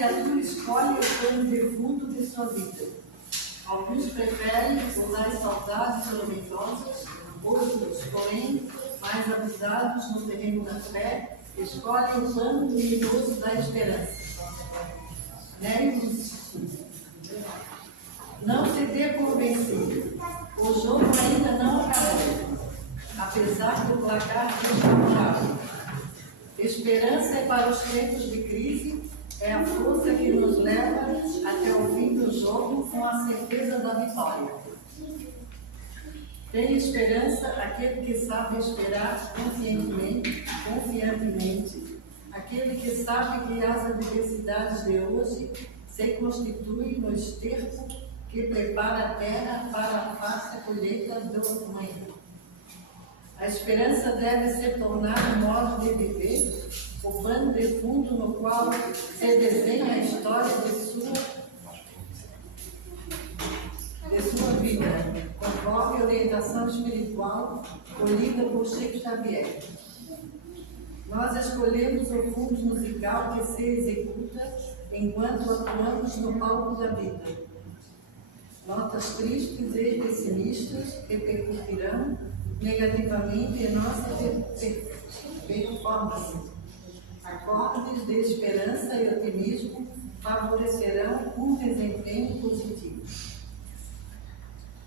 criatura escolhe o plano de fundo de sua vida. Alguns preferem usar saudades tormentosas, outros, porém, mais avisados no terreno da fé, escolhem o plano luminoso da esperança. Não se dê por vencido. O jogo ainda não acabou, apesar do placar desfavorável. Esperança é para os tempos de crise, é a força que nos leva até o fim do jogo com a certeza da vitória. Tem esperança aquele que sabe esperar confiantemente, aquele que sabe que as adversidades de hoje se constituem no esterco que prepara a terra para a fácil colheita do amanhã. A esperança deve se tornar um modo de viver, o pano de fundo no qual se desenha a história de sua vida, conforme a orientação espiritual colhida por Chico Xavier. Nós escolhemos o fundo musical que se executa enquanto atuamos no palco da vida. Notas tristes e pessimistas repercutirão negativamente em nossa performance. Acordes de esperança e otimismo favorecerão um desempenho positivo.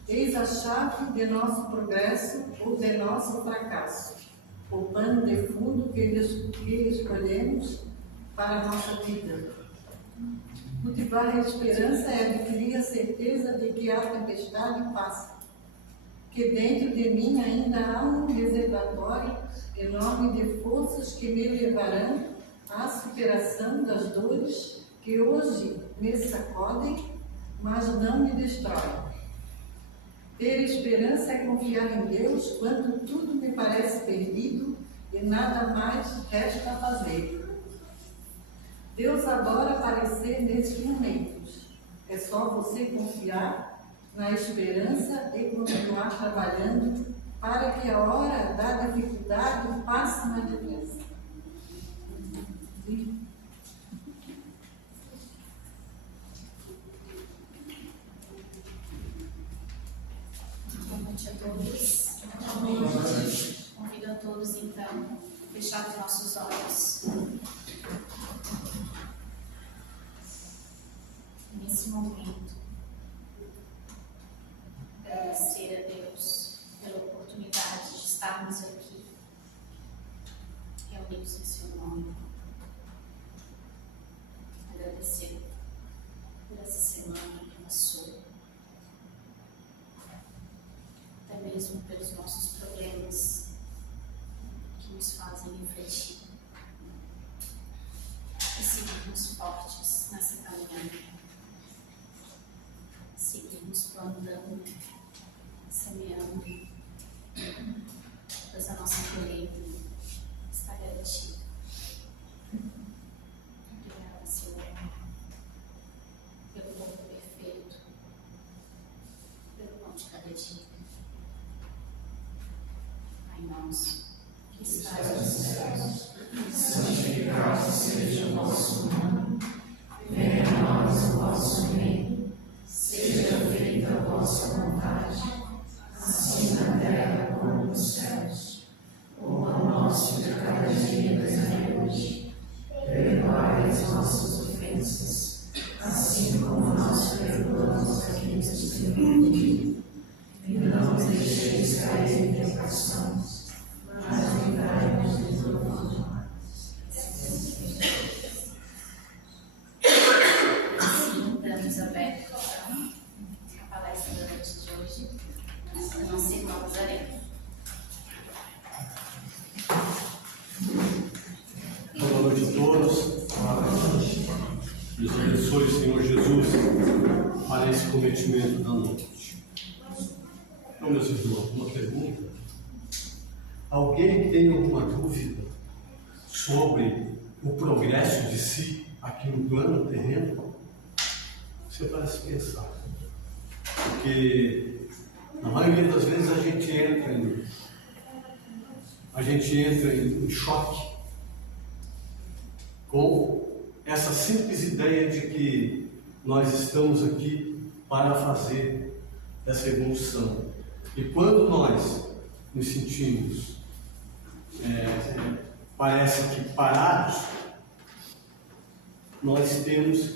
Eis a chave de nosso progresso ou de nosso fracasso, o pano de fundo que escolhemos para a nossa vida. Cultivar a esperança é adquirir a certeza de que a tempestade passa, que dentro de mim ainda há um reservatório enorme de forças que me levarão à superação das dores que hoje me sacodem, mas não me destroem. Ter esperança é confiar em Deus quando tudo me parece perdido e nada mais resta fazer. Deus adora aparecer nesses momentos. É só você confiar na esperança e continuar trabalhando para que a hora da dificuldade passe mais depressa. Boa noite a todos. Convido a todos, então, a fechar os nossos olhos. Nesse momento, agradecer a Deus pela oportunidade de estarmos aqui, reunidos em seu nome. Agradecer por essa semana que passou, até mesmo pelos nossos problemas que nos fazem refletir e seguirmos fortes nessa caminhada. Seguirmos plantando, semeando, pois a nossa colheita está garantida. Obrigada, Senhor, pelo corpo perfeito, pelo pão de cada dia. Pai nosso, que estás nos céus, santificado seja o vosso nome. Venha a nós o vosso reino. Seja feita a vossa vontade, assim na terra como nos céus. O pão nosso de cada dia nos dai hoje. Perdoai as nossas ofensas, assim como nós perdoamos a quem nos tem ofendido. E não nos deixeis cair em tentação, mas livrai-nos de todo mal. Assim, damos aberto a palestra da noite de hoje, da nossa irmã Nazaré. Boa noite a todos. Deus abençoe, Senhor Jesus, para esse cometimento da noite. Então, meus irmãos, uma pergunta. Alguém tem alguma dúvida sobre o progresso de si aqui no plano terreno? Você vai se pensar. Porque, na maioria das vezes, a gente entra em choque com essa simples ideia de que nós estamos aqui para fazer essa evolução. E quando nós nos sentimos, parece que parados, nós temos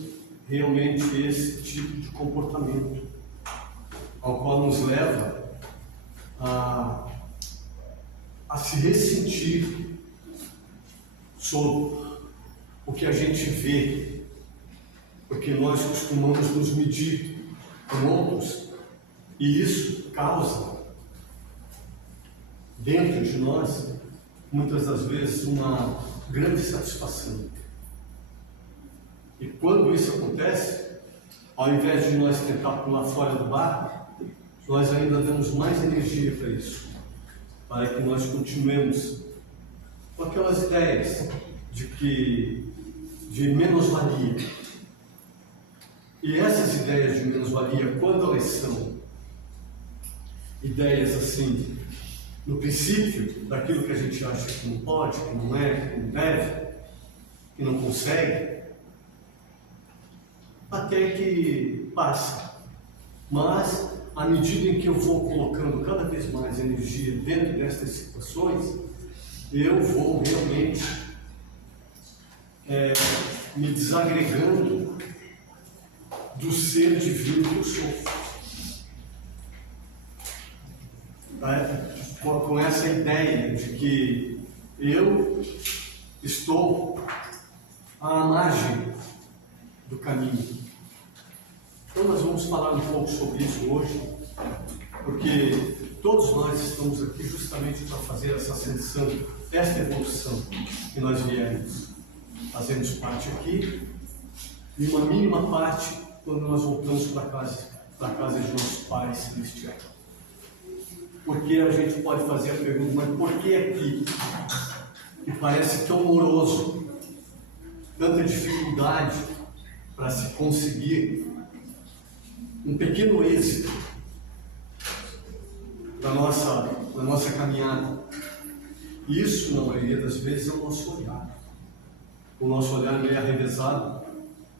realmente esse tipo de comportamento, ao qual nos leva a se ressentir sobre o que a gente vê, porque nós costumamos nos medir com outros, e isso causa dentro de nós, muitas das vezes, uma grande satisfação. E quando isso acontece, ao invés de nós tentar pular fora do barco, nós ainda damos mais energia para isso, para que nós continuemos com aquelas ideias de menos-valia. E essas ideias de menos-valia, quando elas são ideias assim, no princípio, daquilo que a gente acha que não pode, que não é, que não deve, que não consegue, até que passa. Mas, à medida em que eu vou colocando cada vez mais energia dentro destas situações, eu vou realmente me desagregando do ser divino que eu sou. Com essa ideia de que eu estou à margem do caminho. Então nós vamos falar um pouco sobre isso hoje, porque todos nós estamos aqui justamente para fazer essa ascensão, essa evolução que nós viemos. Fazemos parte aqui, e uma mínima parte quando nós voltamos para casa de nossos pais celestiais. Porque a gente pode fazer a pergunta, mas por que aqui? E parece tão moroso, tanta dificuldade para se conseguir um pequeno êxito da nossa caminhada. E isso, na maioria das vezes, é o nosso olhar. O nosso olhar é revezado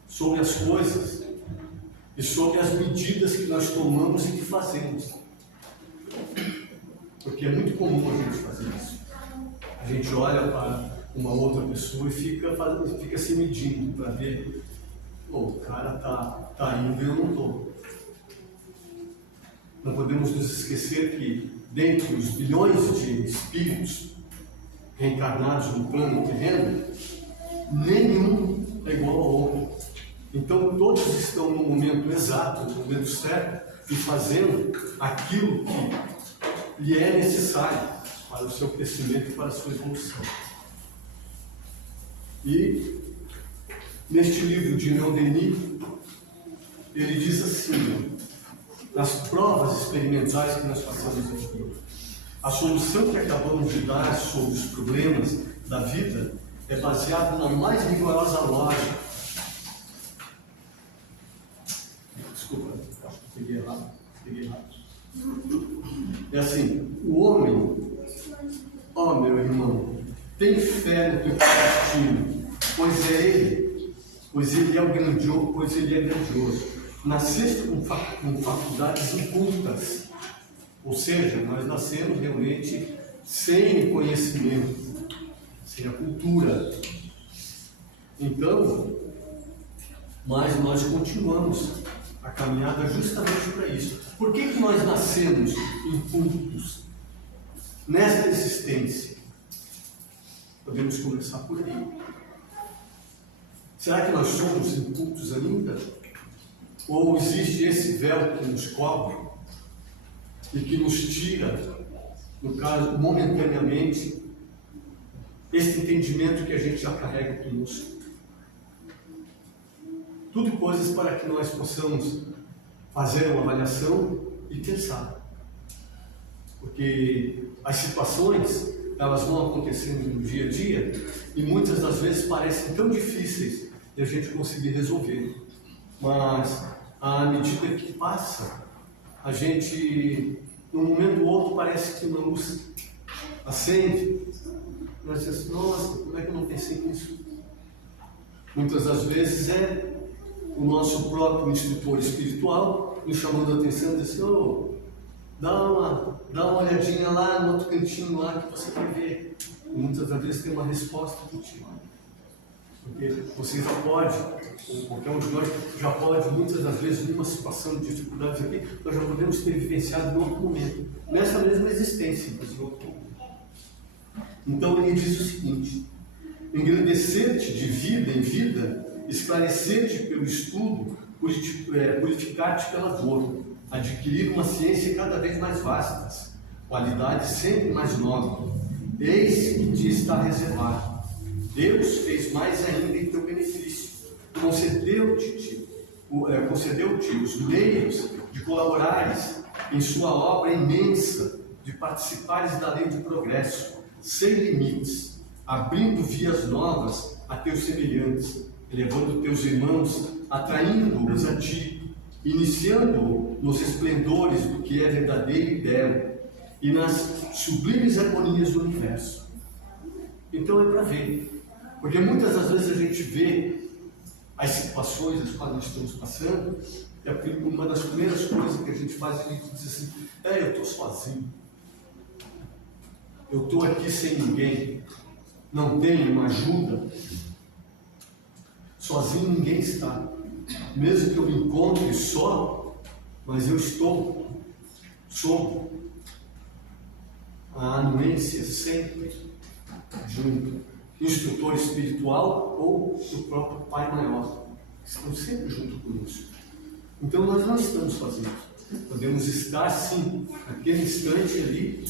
sobre as coisas e sobre as medidas que nós tomamos e que fazemos. Porque é muito comum a gente fazer isso. A gente olha para uma outra pessoa e fica se medindo para ver, o cara está indo e eu não estou. Não podemos nos esquecer que, dentre os bilhões de espíritos reencarnados no plano terreno, nenhum é igual ao outro. Então todos estão no momento exato, no momento certo, e fazendo aquilo que lhe é necessário para o seu crescimento e para a sua evolução. E neste livro de Leon Denis, ele diz assim, nas provas experimentais que nós passamos aqui, a solução que acabamos de dar sobre os problemas da vida é baseada na mais rigorosa lógica. Desculpa, acho que peguei errado. É assim, o homem, meu irmão, tem fé no teu destino, pois ele é grandioso. Nasceste com faculdades incultas, ou seja, nós nascemos realmente sem conhecimento, sem a cultura. Então, mas nós continuamos a caminhada justamente para isso. Por que nós nascemos incultos nesta existência? Podemos começar por aí. Será que nós somos incultos ainda? Ou existe esse véu que nos cobre e que nos tira, no caso, momentaneamente, esse entendimento que a gente já carrega conosco? Tudo coisas para que nós possamos fazer uma avaliação e pensar. Porque as situações, elas vão acontecendo no dia a dia e muitas das vezes parecem tão difíceis de a gente conseguir resolver. Mas, à medida que passa, a gente, num momento ou outro, parece que uma luz acende. Nós dizemos, nossa, como é que eu não pensei nisso? Muitas das vezes é o nosso próprio instrutor espiritual nos chamando a atenção e dizendo: oh, dá uma olhadinha lá no outro cantinho lá que você vai ver. E muitas das vezes tem uma resposta para ti. Porque você já pode, qualquer um de nós já pode, muitas das vezes, numa situação de dificuldades aqui, nós já podemos ter vivenciado em outro momento, nessa mesma existência, mas em outro momento. Então ele diz o seguinte: engrandecer-te de vida em vida, esclarecer-te pelo estudo, purificar-te pela dor, adquirir uma ciência cada vez mais vasta, qualidade sempre mais nobre. Eis que te está reservado. Deus fez mais ainda em teu benefício. Concedeu-te os meios de colaborares em sua obra imensa, de participares da lei do progresso, sem limites, abrindo vias novas a teus semelhantes, elevando teus irmãos, atraindo-os a ti, iniciando nos esplendores do que é verdadeiro e belo, e nas sublimes harmonias do universo. Então é para ver. Porque muitas das vezes a gente vê as situações as quais nós estamos passando, e uma das primeiras coisas que a gente faz é a gente diz assim: eu estou sozinho, eu estou aqui sem ninguém, não tenho uma ajuda, sozinho ninguém está, mesmo que eu me encontre só, mas eu estou sob a anuência sempre junto. Instrutor espiritual ou do próprio Pai Maior, que estão sempre junto conosco. Então nós não estamos sozinhos. Podemos estar sim, naquele instante ali,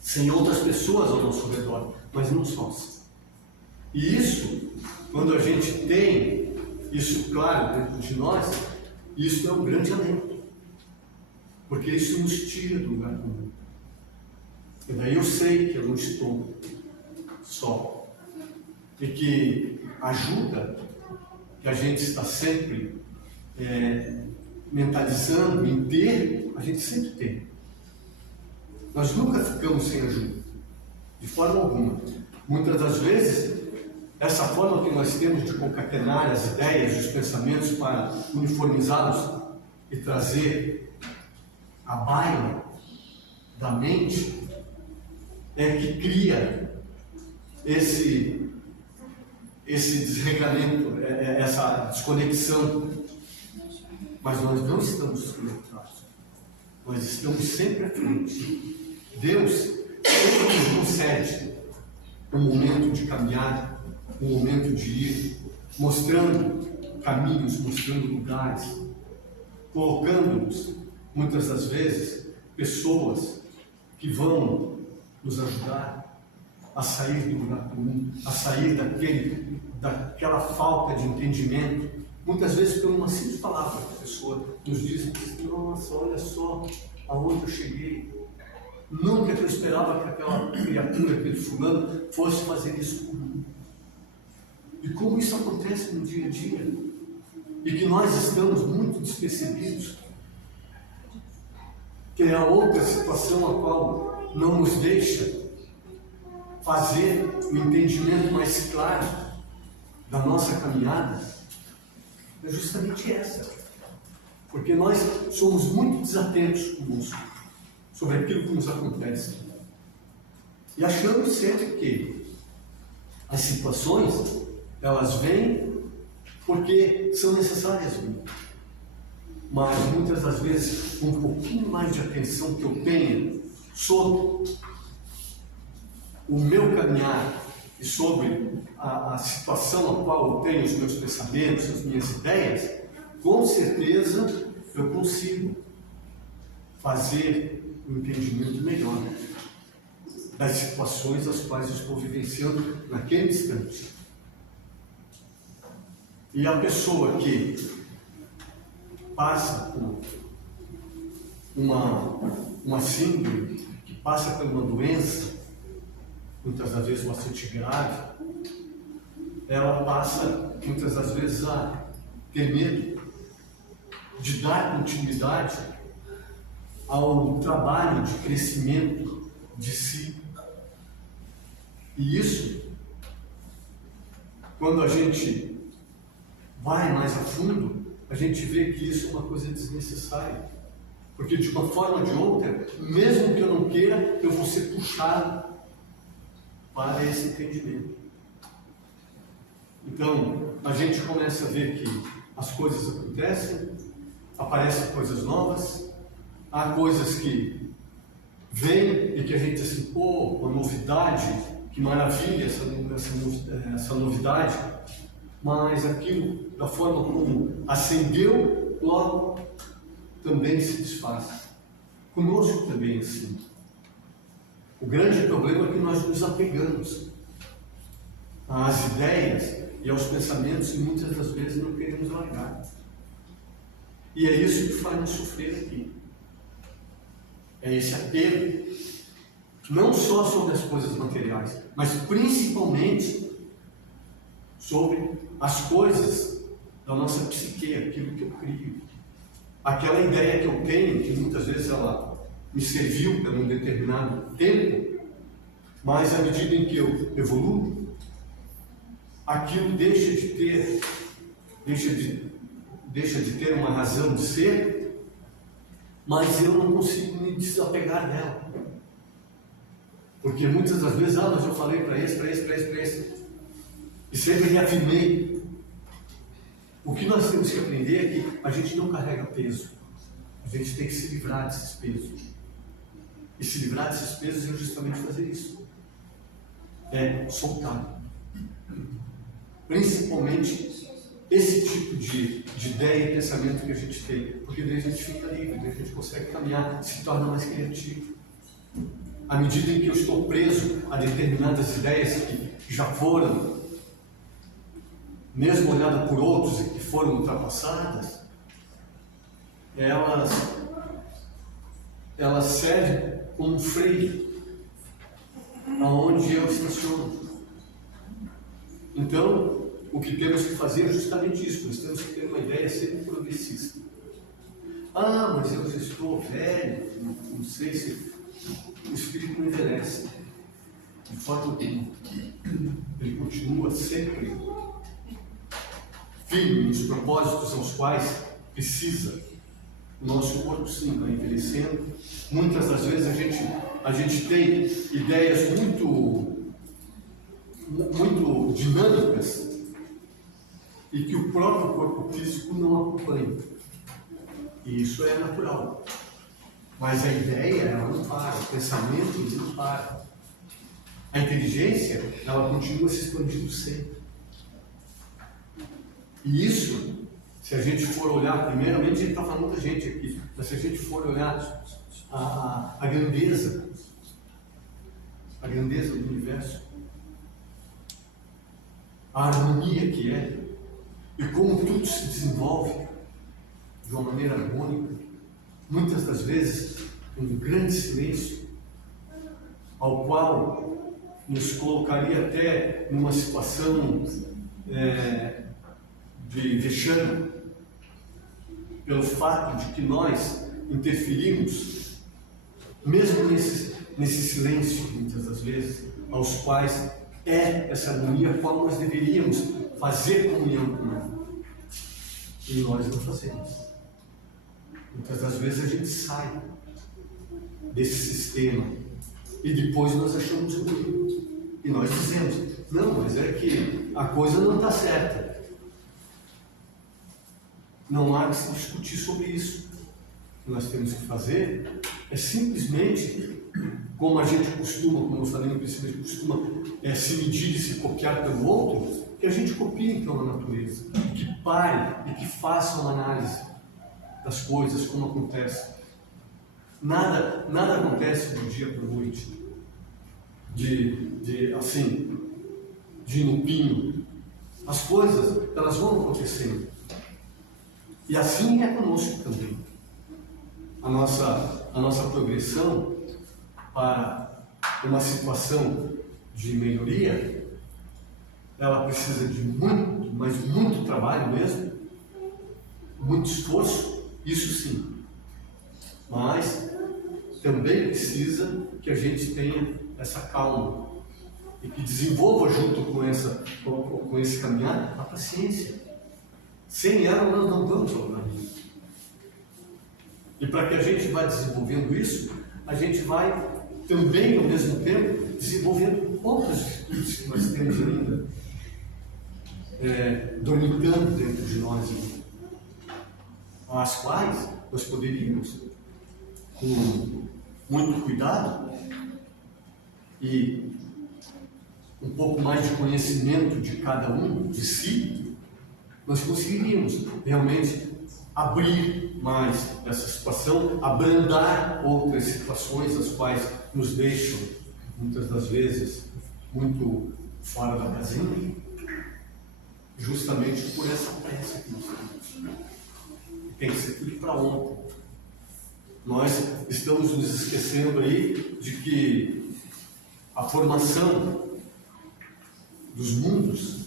sem outras pessoas ao nosso redor, mas não sós. E isso, quando a gente tem isso claro dentro de nós, isso é um grande alento, porque isso nos tira do lugar comum. E daí eu sei que eu não estou só. E que ajuda, que a gente está sempre mentalizando em ter, a gente sempre tem. Nós nunca ficamos sem ajuda, de forma alguma. Muitas das vezes, essa forma que nós temos de concatenar as ideias, os pensamentos para uniformizá-los e trazer a baila da mente, é que cria esse desregamento, essa desconexão. Mas nós não estamos desconectados, nós estamos sempre à frente. Deus sempre nos concede um momento de caminhar, um momento de ir, mostrando caminhos, mostrando lugares, colocando-nos, muitas das vezes, pessoas que vão nos ajudar a sair do lugar comum, a sair daquela falta de entendimento, muitas vezes por uma simples palavra que a pessoa nos diz: nossa, olha só aonde eu cheguei, nunca que eu esperava que aquela criatura, aquele fulano, fosse fazer isso comigo. E como isso acontece no dia a dia, e que nós estamos muito despercebidos, que é a outra situação a qual não nos deixa fazer o entendimento mais claro da nossa caminhada, é justamente essa. Porque nós somos muito desatentos conosco, sobre aquilo que nos acontece. E achamos sempre que as situações, elas vêm porque são necessárias vir. Mas muitas das vezes, um pouquinho mais de atenção que eu tenho sobre o meu caminhar e sobre a situação a qual eu tenho os meus pensamentos, as minhas ideias, com certeza eu consigo fazer um entendimento melhor das situações as quais eu estou vivenciando naquele instante. E a pessoa que passa por uma síndrome, que passa por uma doença, muitas das vezes bastante grave, ela passa muitas das vezes a ter medo de dar continuidade ao trabalho de crescimento de si. E isso, quando a gente vai mais a fundo, a gente vê que isso é uma coisa desnecessária. Porque de uma forma ou de outra, mesmo que eu não queira, eu vou ser puxado para esse entendimento. Então, a gente começa a ver que as coisas acontecem, aparecem coisas novas, há coisas que vêm e que a gente diz assim, pô, uma novidade, que maravilha essa novidade, mas aquilo, da forma como acendeu, logo também se desfaz. Conosco também é assim. O grande problema é que nós nos apegamos às ideias e aos pensamentos que muitas das vezes não queremos largar. E é isso que faz nos sofrer aqui. É esse apego, não só sobre as coisas materiais, mas principalmente sobre as coisas da nossa psique, aquilo que eu crio. Aquela ideia que eu tenho, que muitas vezes ela me serviu por um determinado tempo, mas à medida em que eu evoluo, aquilo deixa de ter uma razão de ser, mas eu não consigo me desapegar dela. Porque muitas das vezes, mas eu falei para esse, e sempre reafirmei. O que nós temos que aprender é que a gente não carrega peso, a gente tem que se livrar desses pesos. E se livrar desses pesos é justamente fazer isso. É soltar. Principalmente esse tipo de ideia e pensamento que a gente tem, porque daí a gente fica livre, daí a gente consegue caminhar, se torna mais criativo. À medida em que eu estou preso a determinadas ideias que já foram, mesmo olhadas por outros e que foram ultrapassadas, elas servem como um freio aonde eu estaciono. Então, o que temos que fazer é justamente isso. Nós temos que ter uma ideia sempre progressista. Mas eu já estou velho, não sei se o espírito não envelhece. De forma alguma. Ele continua sempre firme nos propósitos aos quais precisa. O nosso corpo sim vai envelhecendo. Muitas das vezes a gente tem ideias muito dinâmicas e que o próprio corpo físico não acompanha. E isso é natural. Mas a ideia, ela não para, o pensamento não para. A inteligência, ela continua se expandindo sempre. E isso, se a gente for olhar, primeiramente a gente está falando da gente aqui, mas se a gente for olhar a grandeza do universo, a harmonia que é, e como tudo se desenvolve de uma maneira harmônica, muitas das vezes um grande silêncio, ao qual nos colocaria até numa situação de vexame, pelo fato de que nós interferimos, mesmo nesse silêncio, muitas das vezes, aos quais é essa harmonia, a qual nós deveríamos fazer comunhão com ela. E nós não fazemos. Muitas das vezes a gente sai desse sistema e depois nós achamos ruim. E nós dizemos, não, mas é que a coisa não está certa. Não há que se discutir sobre isso. O que nós temos que fazer é simplesmente, como a gente costuma, como eu falei no princípio, a gente costuma se medir e se copiar pelo outro, que a gente copie então a natureza, que pare e que faça uma análise das coisas, como acontece. Nada acontece do dia para a noite, de inupinho. As coisas, elas vão acontecendo. E assim é conosco também. A nossa progressão para uma situação de melhoria, ela precisa de muito, mas muito trabalho mesmo, muito esforço, isso sim. Mas também precisa que a gente tenha essa calma e que desenvolva junto com esse caminhar a paciência. Sem ela nós não vamos ao caminho. E para que a gente vá desenvolvendo isso, a gente vai também, ao mesmo tempo, desenvolvendo outras virtudes que nós temos ainda dormitando dentro de nós, as quais nós poderíamos, com muito cuidado e um pouco mais de conhecimento de cada um, de si, nós conseguiríamos realmente abrir mais essa situação, abrandar outras situações, as quais nos deixam, muitas das vezes, muito fora da casinha, justamente por essa pressa que nós temos. Tem que ser tudo para ontem. Nós estamos nos esquecendo aí de que a formação dos mundos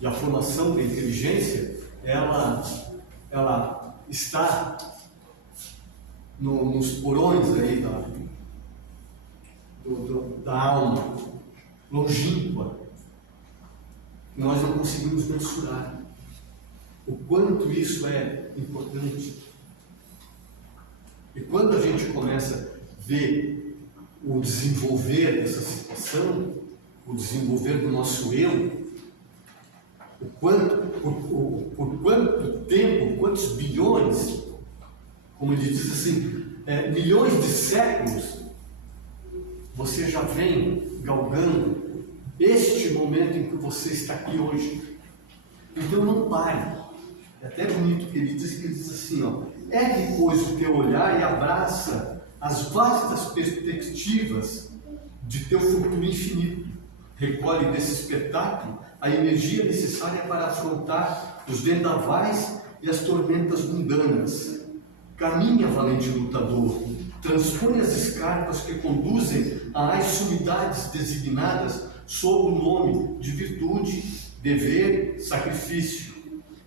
e a formação da inteligência, ela está nos porões aí da alma, longínqua. Nós não conseguimos mensurar o quanto isso é importante. E quando a gente começa a ver o desenvolver dessa situação, o desenvolver do nosso eu, por quanto tempo, quantos bilhões, como ele diz assim, milhões de séculos, você já vem galgando este momento em que você está aqui hoje. Então não pare. É até bonito que ele diz assim, ó, ergue, pois, o teu olhar e abraça as vastas perspectivas de teu futuro infinito. Recolhe desse espetáculo a energia necessária para afrontar os vendavais e as tormentas mundanas. Caminha, valente lutador, transpõe as escarpas que conduzem às sumidades designadas sob o nome de virtude, dever, sacrifício.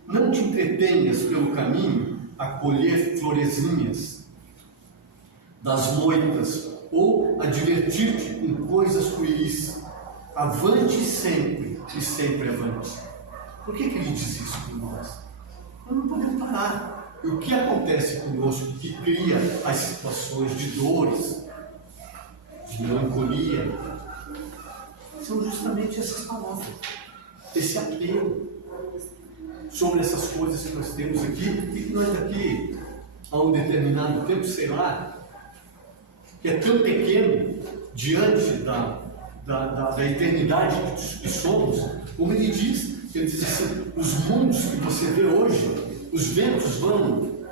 Não te entretenhas pelo caminho a colher florezinhas das moitas ou a divertir-te com coisas ruins. Avante sempre e sempre avante. Por que ele diz isso para nós? Nós não podemos parar. E o que acontece conosco que cria as situações de dores, de melancolia, são justamente essas palavras, esse apelo sobre essas coisas que nós temos aqui, e que nós daqui a um determinado tempo, sei lá, que é tão pequeno diante da eternidade que somos, como ele diz assim, os mundos que você vê hoje, os ventos vão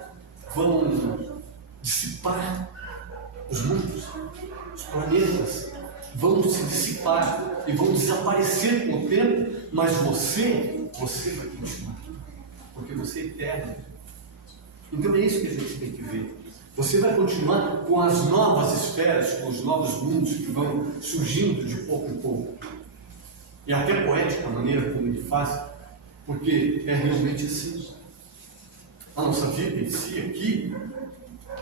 dissipar, os mundos, os planetas vão se dissipar e vão desaparecer com o tempo, mas você vai continuar, porque você é eterno. Então é isso que a gente tem que ver. Você vai continuar com as novas esferas, com os novos mundos que vão surgindo de pouco em pouco. E até poética a maneira como ele faz, porque é realmente assim. A nossa vida em si aqui,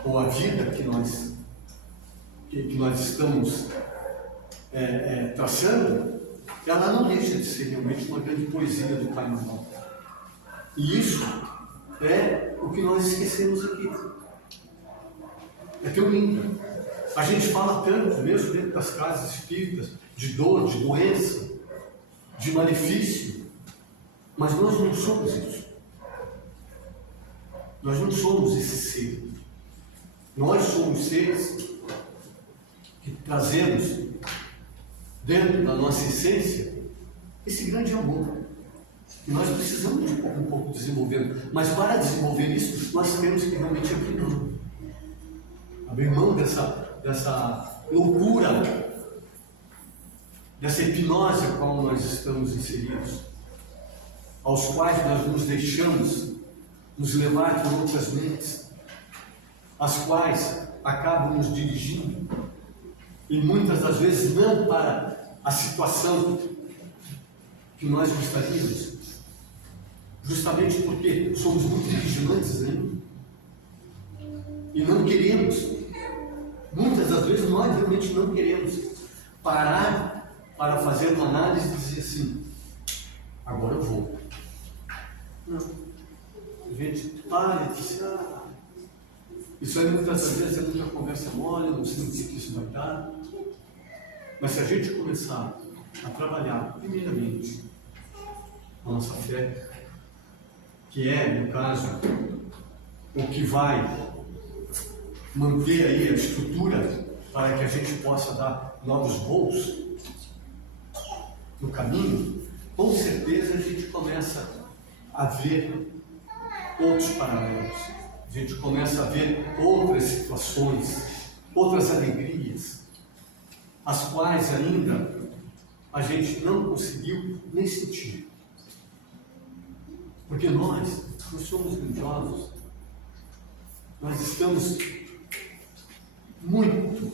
ou a vida que nós estamos traçando, ela não deixa de ser realmente uma grande poesia do Pai Manuel. E isso é o que nós esquecemos aqui. É tão lindo. A gente fala tanto, mesmo dentro das casas espíritas, de dor, de doença, de malefício, mas nós não somos isso. Nós não somos esse ser. Nós somos seres que trazemos dentro da nossa essência esse grande amor. E nós precisamos de um pouco desenvolver. Mas para desenvolver isso, nós temos que realmente abrir mão. Abrir mão dessa loucura, dessa hipnose a qual nós estamos inseridos, aos quais nós nos deixamos nos levar por outras mentes, as quais acabam nos dirigindo, e muitas das vezes não para a situação que nós gostaríamos, justamente porque somos muito vigilantes ainda, e não queremos, muitas das vezes nós realmente não queremos parar para fazer uma análise e dizer assim, agora eu vou. Não. A gente para e diz, isso aí muitas vezes é muita conversa mole, não sei o que isso vai dar. Mas se a gente começar a trabalhar, primeiramente, a nossa fé, que é, no caso, o que vai manter aí a estrutura para que a gente possa dar novos voos no caminho, com certeza a gente começa a ver outros paralelos, a gente começa a ver outras situações, outras alegrias, as quais ainda a gente não conseguiu nem sentir. Porque nós somos grandiosos, nós estamos muito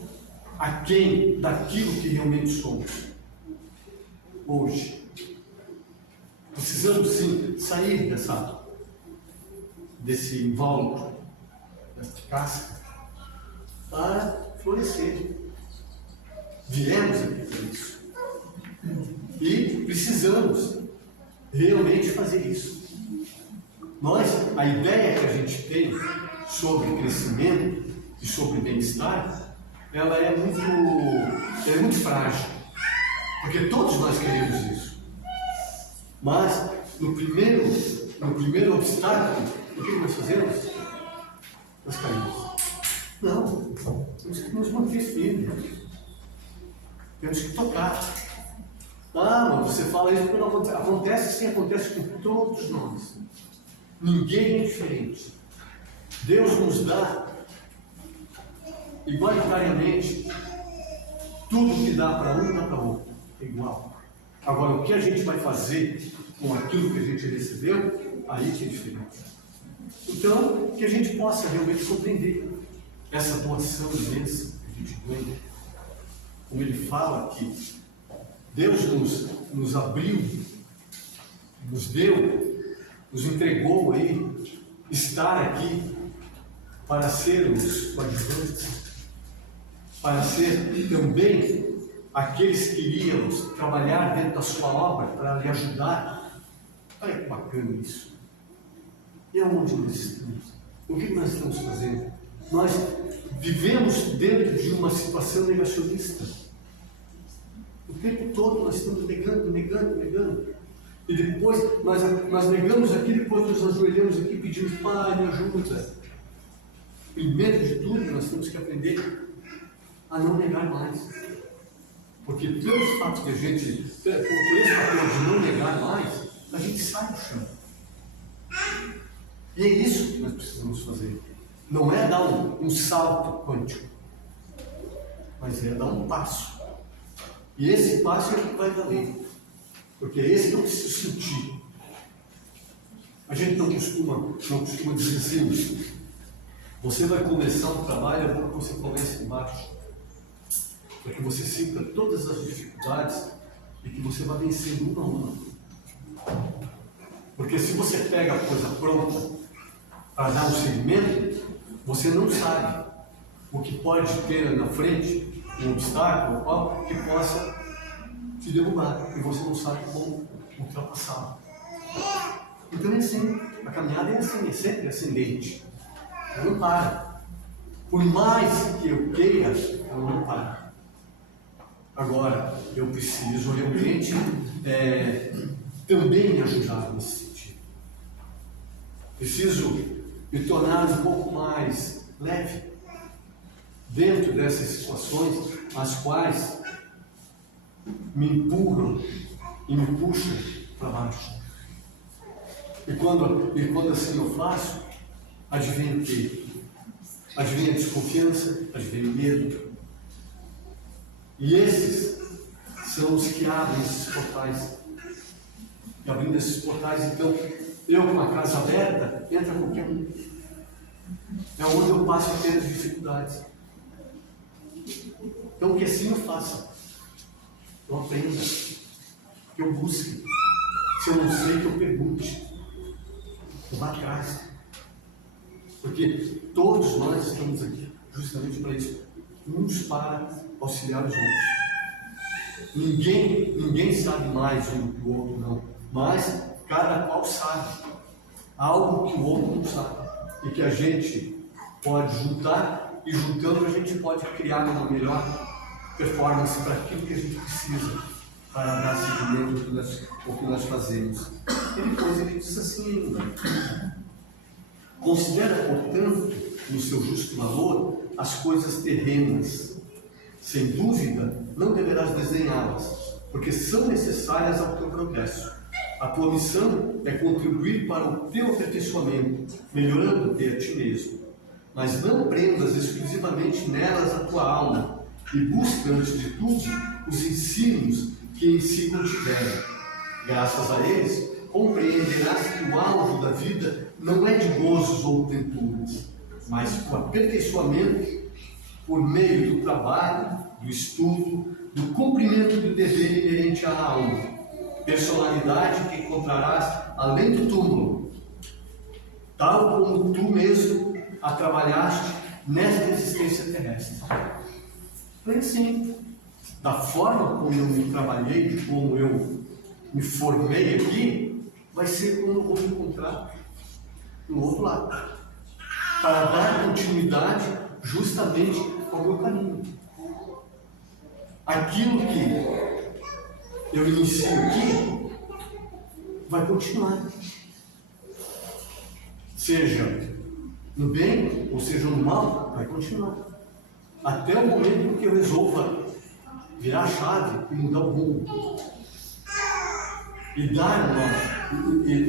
aquém daquilo que realmente somos hoje. Precisamos sim sair desse invólucro, dessa casca, para florescer. Viemos aqui para isso. E precisamos realmente fazer isso. A ideia que a gente tem sobre crescimento e sobre bem-estar, ela é muito frágil. Porque todos nós queremos isso. Mas, no primeiro obstáculo, o que nós fazemos? Nós caímos. Não, temos que nos manter firmes. Temos que tocar. Mas você fala isso porque não acontece. Acontece sim, acontece com todos nós. Ninguém é diferente. Deus nos dá igualitariamente tudo que dá para um, dá para outro. É igual. Agora, o que a gente vai fazer com aquilo que a gente recebeu, aí que é diferente. Então, que a gente possa realmente compreender essa doação imensa que a gente ganha. Como ele fala que Deus nos abriu, nos deu, nos entregou aí, estar aqui para ser os coadjuvantes, para ser também aqueles que iríamos trabalhar dentro da sua obra para lhe ajudar. Olha que bacana isso. E aonde nós estamos? O que nós estamos fazendo? Nós vivemos dentro de uma situação negacionista. O tempo todo nós estamos negando. E depois nós negamos aqui, depois nos ajoelhamos aqui e pedimos, Pai, me ajuda. Primeiro de tudo, nós temos que aprender a não negar mais. Porque pelo fato de a gente, por esse fator de não negar mais, a gente sai do chão. E é isso que nós precisamos fazer. Não é dar um salto quântico, mas é dar um passo. E esse passo é o que vai valer. Porque esse não precisa sentir. A gente não costuma dizer assim, você vai começar um trabalho, é bom que você comece embaixo. Para que você sinta todas as dificuldades e que você vá vencendo uma a uma. Porque se você pega a coisa pronta para dar um seguimento, você não sabe o que pode ter na frente, um obstáculo que possa te derrubar, e você não sabe como ultrapassá-lo. Então é assim, a caminhada é assim, é sempre ascendente. Ela não para. Por mais que eu queira, ela não para. Agora, eu preciso realmente também me ajudar nesse sentido. Preciso me tornar um pouco mais leve dentro dessas situações as quais me empurram e me puxam para baixo. E quando assim eu faço, adivinha o quê? Adivinha a desconfiança, adivinha o medo. E esses são os que abrem esses portais. E abrindo esses portais, então, eu com a casa aberta, entra qualquer um. É onde eu passo a ter as dificuldades. Então, que assim eu faça. Eu aprenda. Que eu busque. Se eu não sei, que eu pergunte. Eu vá atrás. Porque todos nós estamos aqui justamente para isso. Uns para auxiliar os outros. Ninguém sabe mais um do outro, não. Mas cada qual sabe algo que o outro não sabe e que a gente pode juntar, e juntando a gente pode criar uma melhor performance para aquilo que a gente precisa para dar seguimento ao que nós fazemos. E depois ele diz assim: considera, portanto, no seu justo valor as coisas terrenas. Sem dúvida, não deverás desdenhá-las, porque são necessárias ao teu progresso. A tua missão é contribuir para o teu aperfeiçoamento, melhorando-te a ti mesmo. Mas não prendas exclusivamente nelas a tua alma, e busca, antes de tudo, os ensinos que em si contiverem. Graças a eles, compreenderás que o auge da vida não é de gozos ou tenturas, mas o aperfeiçoamento por meio do trabalho, do estudo, do cumprimento do dever inerente à alma, personalidade que encontrarás além do túmulo, tal como tu mesmo a trabalhaste nesta existência terrestre. Foi assim, da forma como eu me trabalhei, de como eu me formei aqui, vai ser como eu vou me encontrar no outro lado, para dar continuidade justamente ao meu caminho. Aquilo que eu inicio aqui vai continuar, seja no bem ou seja no mal, vai continuar até o momento que eu resolva virar a chave e mudar o rumo e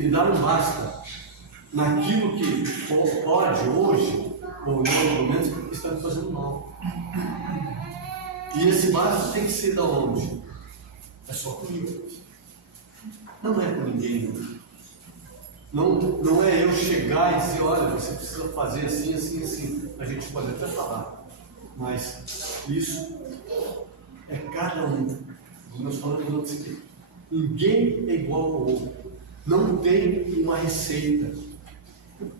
dar um basta naquilo que pode hoje, ou em outros momentos, está me fazendo mal. E esse basta tem que ser da onde? É só comigo. Não é com ninguém. Não é eu chegar e dizer: olha, você precisa fazer assim, assim, assim. A gente pode até falar, mas isso é cada um. Nós falamos antes aqui. Ninguém é igual ao outro. Não tem uma receita.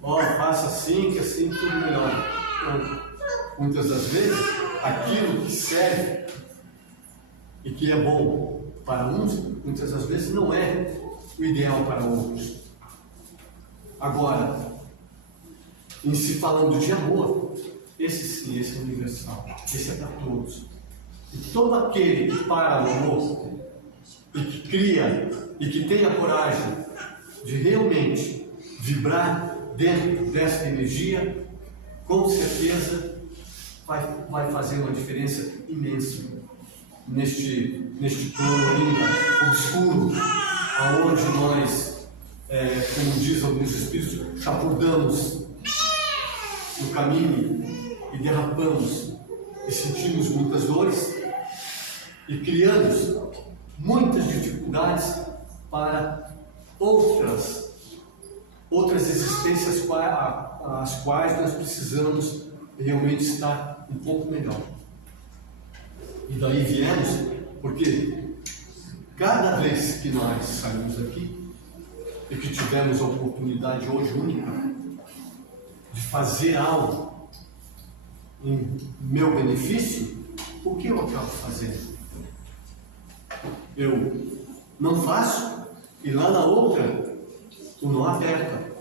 Faça assim, que assim tudo melhora. Então, muitas das vezes, aquilo que serve e que é bom para uns, muitas das vezes não é o ideal para outros. Agora, em se falando de amor, esse sim, esse é universal, esse é para todos. E todo aquele que para no amor e que cria e que tem a coragem de realmente vibrar dentro dessa energia, com certeza vai fazer uma diferença imensa neste plano ainda obscuro, aonde nós, como diz alguns espíritos, chapurdamos no caminho e derrapamos e sentimos muitas dores e criamos muitas dificuldades para outras existências as quais nós precisamos realmente estar um pouco melhor. E daí viemos porque cada vez que nós saímos daqui e que tivemos a oportunidade hoje única de fazer algo em meu benefício, o que eu acabo fazendo? Eu não faço e lá na outra o nó aperta.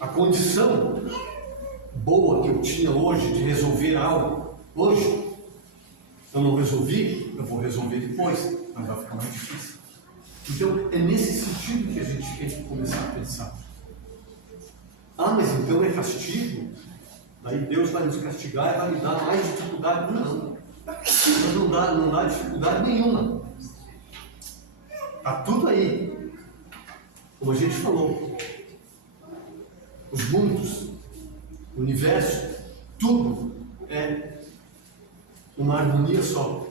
A condição boa que eu tinha hoje de resolver algo, hoje eu não resolvi, eu vou resolver depois, mas vai ficar mais difícil. Então é nesse sentido que a gente tem que começar a pensar. Mas então é castigo? Daí Deus vai nos castigar e vai me dar mais dificuldade? Não. Mas não dá dificuldade nenhuma. Está tudo aí. Como a gente falou. Os mundos, o universo, tudo é uma harmonia só.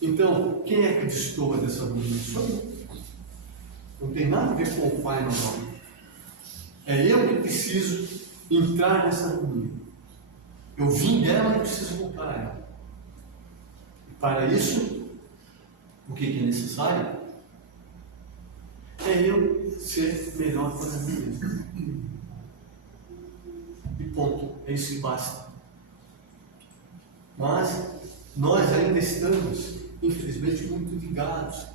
Então, quem é que destoa dessa harmonia? Só eu. Não tem nada a ver com o Pai normal. É eu que preciso entrar nessa harmonia. Eu vim dela e preciso voltar a ela. E para isso, o que é necessário? É eu ser melhor para mim mesmo. E ponto. É isso que basta. Mas nós ainda estamos, infelizmente, muito ligados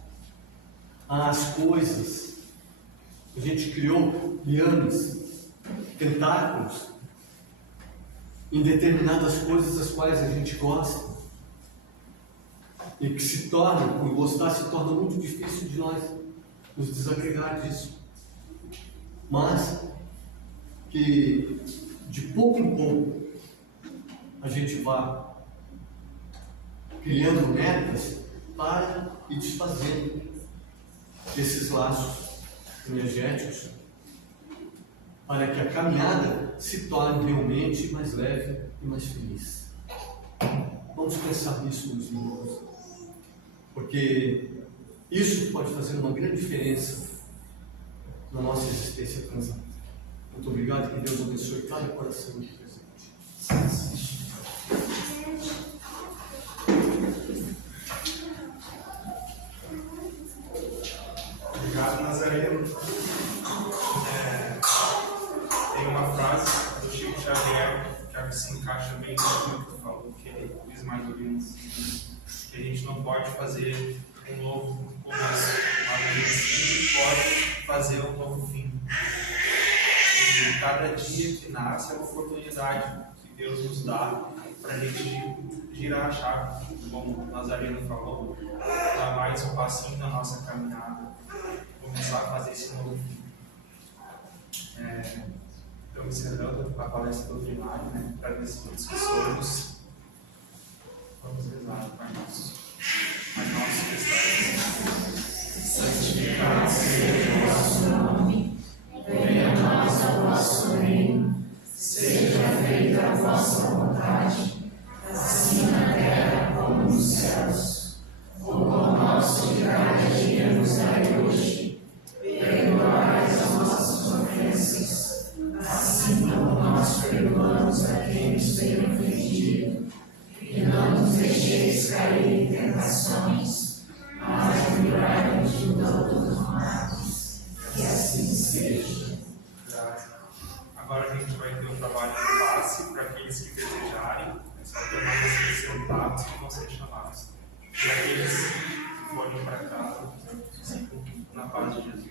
às coisas A gente criou liames, tentáculos, em determinadas coisas as quais a gente gosta. E que se torna, por gostar, se torna muito difícil de nós nos desagregar disso. Mas que de pouco em pouco a gente vá criando metas para ir desfazendo esses laços energéticos, para que a caminhada se torne realmente mais leve e mais feliz. Vamos pensar nisso, meus irmãos, porque isso pode fazer uma grande diferença na nossa existência transata. Muito obrigado, que Deus abençoe cada coração aqui presente. Obrigado, Nazareno. Tem uma frase do Chico Xavier que acho que se encaixa bem com o que tu falou, que ele diz mais ou menos que a gente não pode fazer um novo começo, mas a gente sempre pode fazer um novo fim. E cada dia que nasce é uma oportunidade que Deus nos dá para a gente girar a chave, como o Nazareno falou, dar mais um passinho na nossa caminhada, começar a fazer esse novo fim. Estamos encerrando a palestra doutrinária, né, para decidir que somos. Vamos rezar, Pai Nosso. Pai Nosso que estás no céu, santificado seja o vosso nome, venha a nós o vosso reino, seja feita a vossa vontade, assim na terra como nos céus. O pão nosso de cada dia nos dai hoje, perdoai as nossas ofensas, assim como nós perdoamos a quem nos tem ofendido, e não nos deixeis cair em tentações, mas livrai-nos de todos os males, que assim seja. Agora a gente vai ter um trabalho de passe para aqueles que desejarem, é só permanecer sentados que vão ser chamados. E aqueles que forem para casa, ficam na paz de Jesus.